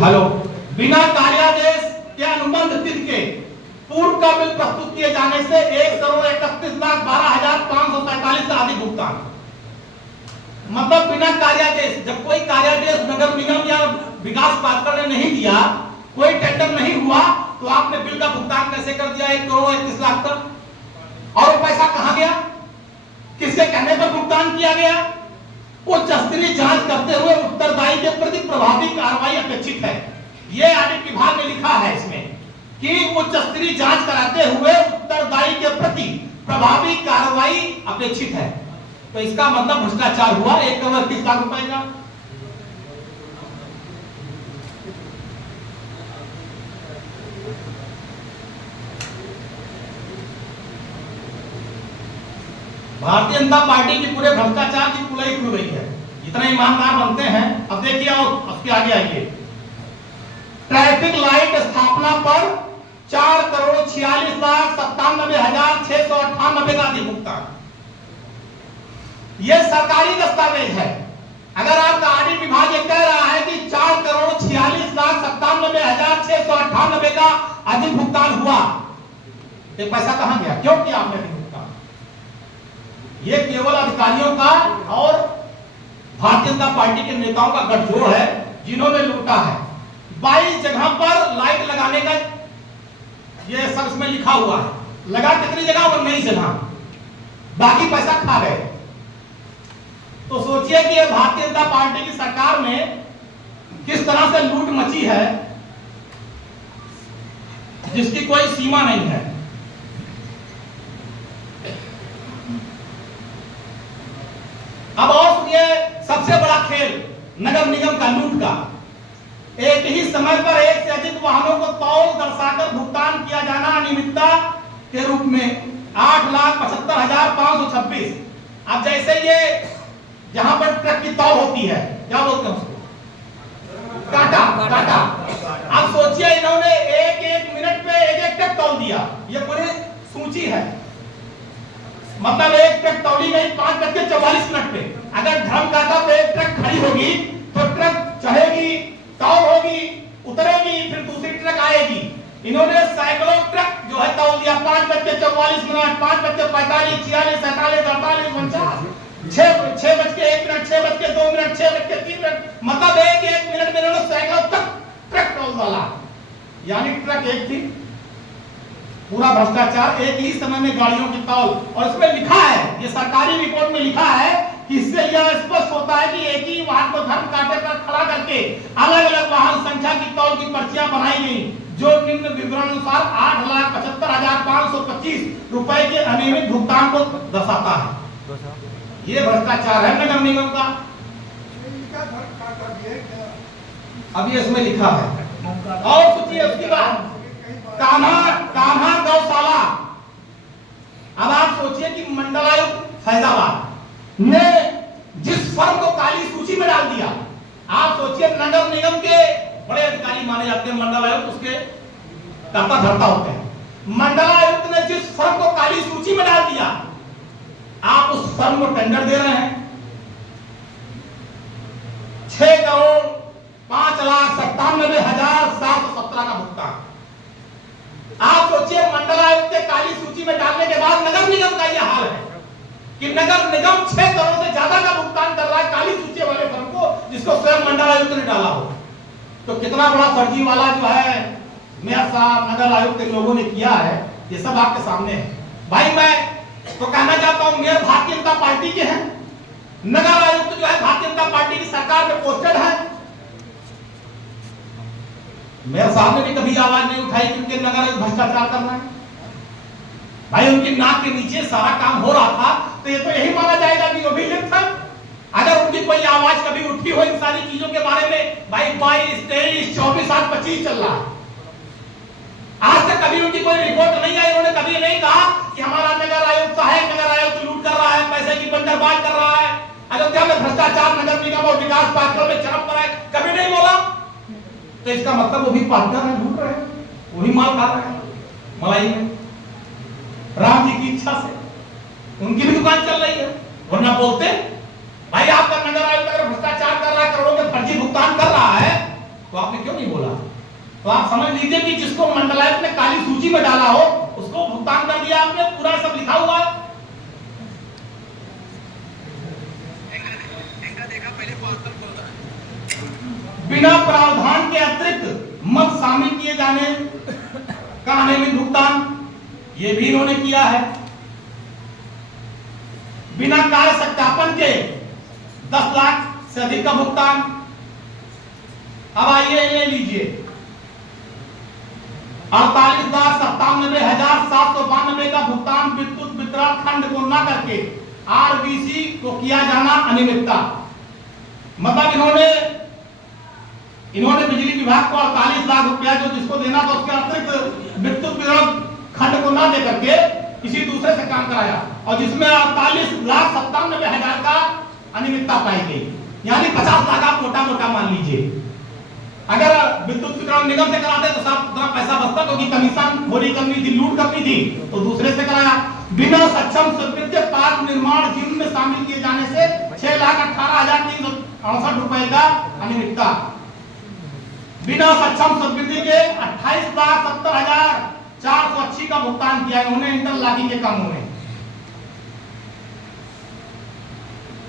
Hello, बिना कार्यादेश के अनुबंध तिथि के पूर्व का बिल प्रस्तुत किए जाने से 1,31,12,547 से अधिक भुगतान। मतलब बिना कार्यादेश, जब कोई कार्यादेश नगर निगम या विकास प्राधिकरण ने नहीं दिया, कोई टेंडर नहीं हुआ, तो आपने बिल का भुगतान कैसे कर दिया 1,31,00,000 तक? और वो पैसा कहां गया? किसके कहने पर भुगतान किया गया? उच्च स्तरीय जांच करते हुए उत्तरदायी के प्रति प्रभावी कार्रवाई अपेक्षित है। ये ऑडिट विभाग ने लिखा है इसमें कि उच्च स्तरीय जांच कराते हुए उत्तरदायी के प्रति प्रभावी कार्रवाई अपेक्षित है। तो इसका मतलब भ्रष्टाचार हुआ 1,31,00,000 रुपए का। भारतीय जनता पार्टी की पूरे भ्रष्टाचार की कुलाई खुल गई है। इतना ईमानदार बनते हैं। अब देखिए और उसके आगे आइए। ट्रैफिक लाइट स्थापना पर 4,46,97,698 का अधिक भुगतान। यह सरकारी दस्तावेज है। अगर आपका ऑडिट विभाग ये कह रहा है कि 4,46,97,698 का अधिक भुगतान हुआ, तो पैसा कहां गया? क्यों किया आपने भुगतान? ये केवल अधिकारियों का और भारतीय जनता पार्टी के नेताओं का गठजोड़ है, जिन्होंने लूटा है। 22 जगह पर लाइट लगाने का ये सब इसमें लिखा हुआ है। लगा कितनी जगह? 19 जगह। बाकी पैसा खा गए। तो सोचिए कि ये भारतीय जनता पार्टी की सरकार में किस तरह से लूट मची है, जिसकी कोई सीमा नहीं है। अब और सुनिए, सबसे बड़ा खेल नगर निगम का लूट का। एक ही समय पर एक से अधिक वाहनों को तौल दर्शाकर भुगतान किया जाना अनियमितता के रूप में 8,75,526। अब जैसे ये जहां पर ट्रक की तौल होती है, क्या बोलते हैं उसको? काटा। अब सोचिए इन्होंने एक मिनट पे एक ट्रक तौल दिया। ये पूरी सूची है। मतलब एक ट्रक तौली गई 5:44 पे। अगर धर्म काटा पे एक ट्रक खड़ी होगी तो ट्रक चढ़ेगी, तौल होगी, उतरेगी, फिर दूसरी ट्रक आएगी। इन्होंने सैकड़ों ट्रक जो है तौल दिया। 5:44, 5:45, 46, 47, 48, 49, 6:01, 6:02, 6:03। मतलब एक मिनट में इन्होंने सैकड़ों ट्रक तौल डाला। यानी ट्रक एक थी। पूरा भ्रष्टाचार एक ही समय में गाड़ियों की तौल। और इसमें लिखा है, ये सरकारी रिपोर्ट में लिखा है कि इससे यह स्पष्ट होता है कि एक ही वाहन को धर्म कांटे पर खड़ा करके अलग अलग वाहन संख्या की तौल की पर्चियां बनाई गई, जो निम्न विवरण अनुसार 8,75,525 रुपए के अनियमित भुगतान को दर्शाता है। ये भ्रष्टाचार है नगर निगम का। अब ये इसमें लिखा है। और सोचिए उसके बाद कान्हा गौशाला। अब आप सोचिए कि मंडलायुक्त फैजाबाद ने जिस फर्म को काली सूची में डाल दिया। आप सोचिए नगर निगम के बड़े अधिकारी माने जाते हैं मंडलायुक्त, उसके कर्ता धर्ता होते हैं। मंडलायुक्त ने जिस फर्म को काली सूची में डाल दिया, आप उस फर्म को टेंडर दे रहे हैं। 6,05,97,717 का भुगतान। आप सोचिए मंडलायुक्त के काली सूची में डालने के बाद नगर निगम का यह हाल है कि नगर निगम 6 करोड़ से ज्यादा का भुगतान कर रहा है काली सूची वाले फर्म को, जिसको स्वयं मंडलायुक्त ने डाला हो। तो कितना बड़ा फर्जी वाला जो है मेयर साहब, नगर आयुक्त के लोगों ने किया है, ये सब आपके सामने है। भाई मैं तो कहना चाहता हूं, मेयर भारतीय जनता पार्टी के हैं, नगर आयुक्त जो है भारतीय जनता पार्टी की सरकार में पोस्टेड है। मेयर साहब ने भी कभी आवाज नहीं उठाई कि उनके नगर भ्रष्टाचार कर रहा है। भाई उनकी नाक के नीचे सारा काम हो रहा था, तो ये तो यही माना जाएगा कि वो भी लिप्त है। अगर उनकी कोई आवाज कभी उठी हो इन सारी चीजों के बारे में, भाई 22, 23, 24, 8, 25 चल रहा है। आज तक कभी उनकी कोई रिपोर्ट नहीं आई। उन्होंने कभी नहीं कहा कि हमारा नगर आयुक्त सहायक नगर आयुक्त लूट कर रहा है, पैसे की बंदरबाज कर रहा है, अयोध्या में भ्रष्टाचार नगर निगम और विकास पार्षद में चरम पर है, कभी नहीं बोला। तो इसका मतलब वो भी पार्टनर है, लूट रहे हैं, वही माल खा रहे हैं मलाई में। राम जी की इच्छा से उनकी भी दुकान चल रही है, वरना बोलते भाई आपका नगर आयुक्त अगर भ्रष्टाचार कर रहा है, करोड़ों के फर्जी भुगतान कर रहा है, तो आपने क्यों नहीं बोला? तो आप समझ लीजिए कि जिसको मंडलायुक्त ने काली सूची में डाला हो उसको भुगतान कर दिया आपने, पूरा सब लिखा हुआ। बिना प्रावधान के अतिरिक्त मत शामिल किए जाने का अनियमित भुगतान, ये भी इन्होंने किया है। बिना कार्य सत्यापन के 10 लाख से अधिक का भुगतान। अब आइए ले लीजिए 48,97,792 का भुगतान विद्युत वितरण खंड को न करके आरबीसी को किया जाना अनियमितता। मतलब इन्होंने बिजली विभाग को 48 लाख रुपया जो जिसको देना था उसके अतिरिक्त विद्युत वितरण खंड को न दे करके किसी दूसरे से काम कराया, और जिसमें 48,97,000 का अनियमितता पाई गई। यानी 50 लाख आप मोटा मोटा मान लीजिए। अगर विद्युत वितरण निगम से कराते तो साफ इतना पैसा बचता, क्योंकि कमीशन खोरी करनी थी, लूट करनी थी, तो दूसरे से कराया। बिना सक्षम स्वीकृत पार्क निर्माण जिम में शामिल किए जाने से 6,18,368 रुपए का अनियमितता। बिना सक्षम स्वीकृति के 28,70,480 का भुगतान किया इन्होंने इंटरलॉकिंग के कामों में।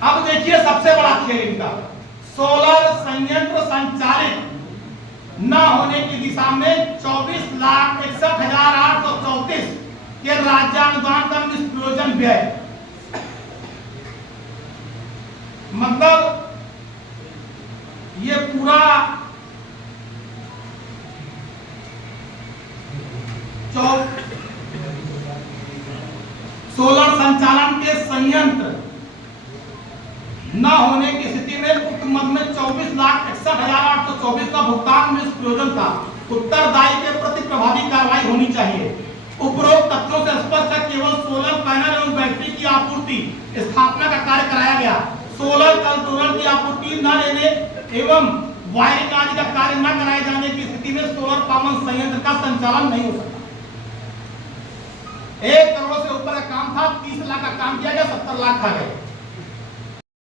अब देखिए सबसे बड़ा खेल इनका, सोलर संयंत्र संचालित न होने की दिशा में 24,61,834 के राज्यानुदान का निष्प्रयोजन व्यय। मतलब ये पूरा सोलर संचालन के संयंत्र न होने की स्थिति में उक्त मद में 24,61,824 का भुगतान में प्रयोजन था। उत्तरदायी के प्रति प्रभावी कार्रवाई होनी चाहिए। उपरोक्त तथ्यों से स्पष्ट है केवल सोलर पैनल एवं बैटरी की आपूर्ति स्थापना का कार्य कराया गया। सोलर कंट्रोलर की आपूर्ति न लेने एवं वायरिंग आदि का कार्य न कराए जाने की स्थिति में सोलर पावन संयंत्र का संचालन नहीं हो सकता। 1 करोड़ से ऊपर का काम था, 30 लाख का काम किया गया, 70 लाख खा गए।